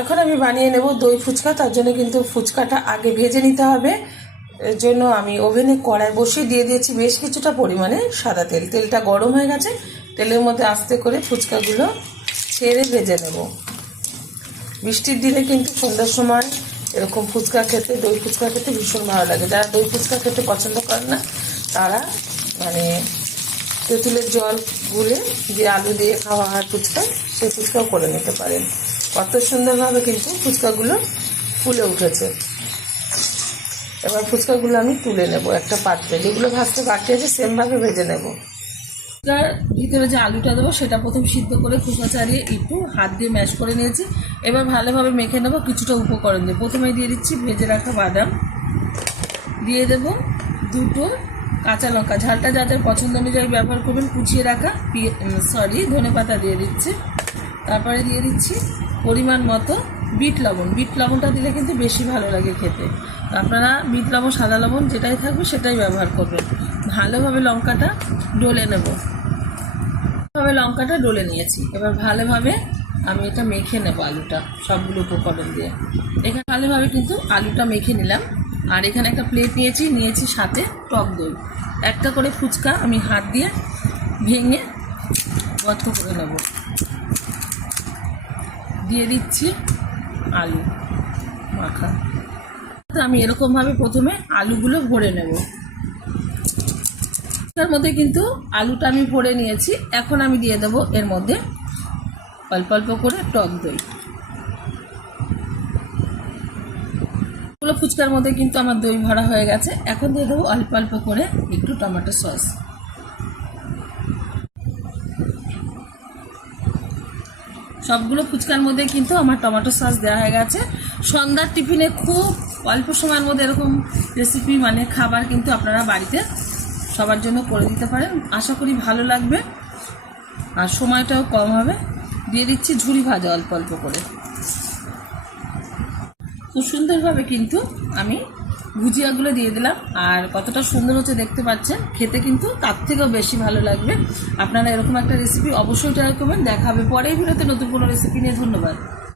এখন আমি বানিয়ে নেব দই ফুচকা। তার জন্য কিন্তু ফুচকাটা আগে ভেজে নিতে হবে। এর জন্য আমি ওভেনে কড়াই বসিয়ে দিয়ে দিয়েছি বেশ কিছুটা পরিমাণে সাদা তেল। তেলটা গরম হয়ে গেছে, তেলের মধ্যে আস্তে করে ফুচকাগুলো ছেড়ে ভেজে নেব। বৃষ্টির দিনে কিন্তু সন্ধ্যার সময় এরকম ফুচকা খেতে, দই ফুচকা খেতে ভীষণ ভালো লাগে। যারা দই ফুচকা খেতে পছন্দ করেন না তারা মানে তেঁতুলের জল গুলে যে আলু দিয়ে খাওয়া হয় ফুচকা, সেই ফুচকাও করে নিতে পারেন। কত সুন্দরভাবে কিন্তু ফুচকাগুলো ফুলে উঠেছে। এবার ফুচকাগুলো আমি তুলে নেব একটা পাত্রে। যেগুলো ভাজতে বাকি আছে সেমভাবে ভেজে নেব। ফুচকার ভিতরে যে আলুটা দেবো সেটা প্রথম সিদ্ধ করে খোসা ছাড়িয়ে একটু হাত দিয়ে ম্যাশ করে নিয়েছি। এবার ভালোভাবে মেখে নেব কিছুটা উপকরণ দিয়ে। প্রথমে দিয়ে দিচ্ছি ভেজে রাখা বাদাম, দিয়ে দেব দুটো কাঁচা লঙ্কা, ঝালটা যাদের পছন্দ অনুযায়ী ব্যবহার করবেন। কুচিয়ে রাখা ধনেপাতা দিয়ে দিচ্ছি। তারপরে দিয়ে দিচ্ছি পরিমাণ মতো বিট লবণ। বিট লবণটা দিলে কিন্তু বেশি ভালো লাগে খেতে। আপনারা বিট লবণ, সাদা লবণ যেটাই থাকবে সেটাই ব্যবহার করবেন। ভালোভাবে লঙ্কাটা ডলে নেব। লঙ্কাটা ডলে নিয়েছি। এবার ভালোভাবে আমি এটা মেখে নেব আলুটা সবগুলো উপকরণ দিয়ে। এখানে ভালোভাবে কিন্তু আলুটা মেখে নিলাম। আর এখানে একটা প্লেট নিয়েছি সাথে টক দই। একটা করে ফুচকা আমি হাত দিয়ে ভেঙে গর্ত করে নেব। দিয়ে দিচ্ছি আলু মাখা। আমি এরকমভাবে প্রথমে আলুগুলো ভরে নেব। তার মধ্যে কিন্তু আলুটা আমি ভরে নিয়েছি। এখন আমি দিয়ে দেব এর মধ্যে অল্প অল্প করে টক দই। ফুচকার মধ্যে কিন্তু আমার দই ভরা হয়ে গেছে। এখন দিয়ে দেবো অল্প অল্প করে একটু টমেটো সস। সবগুলো ফুচকার মধ্যে কিন্তু আমার টমেটো সস দেওয়া হয়ে গেছে। সন্ধ্যার টিফিনে খুব অল্প সময়ের মধ্যে এরকম রেসিপি মানে খাবার কিন্তু আপনারা বাড়িতে সবার জন্য করে দিতে পারেন। আশা করি ভালো লাগবে আর সময়টাও কম হবে। দিয়ে দিচ্ছি ঝুরি ভাজা অল্প অল্প করে। খুব সুন্দরভাবে কিন্তু আমি ভুজিয়াগুলো দিয়ে দিলাম। আর কতটা সুন্দর হচ্ছে দেখতে পাচ্ছেন। খেতে কিন্তু তার থেকেও বেশি ভালো লাগবে। আপনারা এরকম একটা রেসিপি অবশ্যই ট্রাই করবেন। দেখা হবে পরের ভিডিওতে নতুন কোনো রেসিপি নিয়ে। ধন্যবাদ।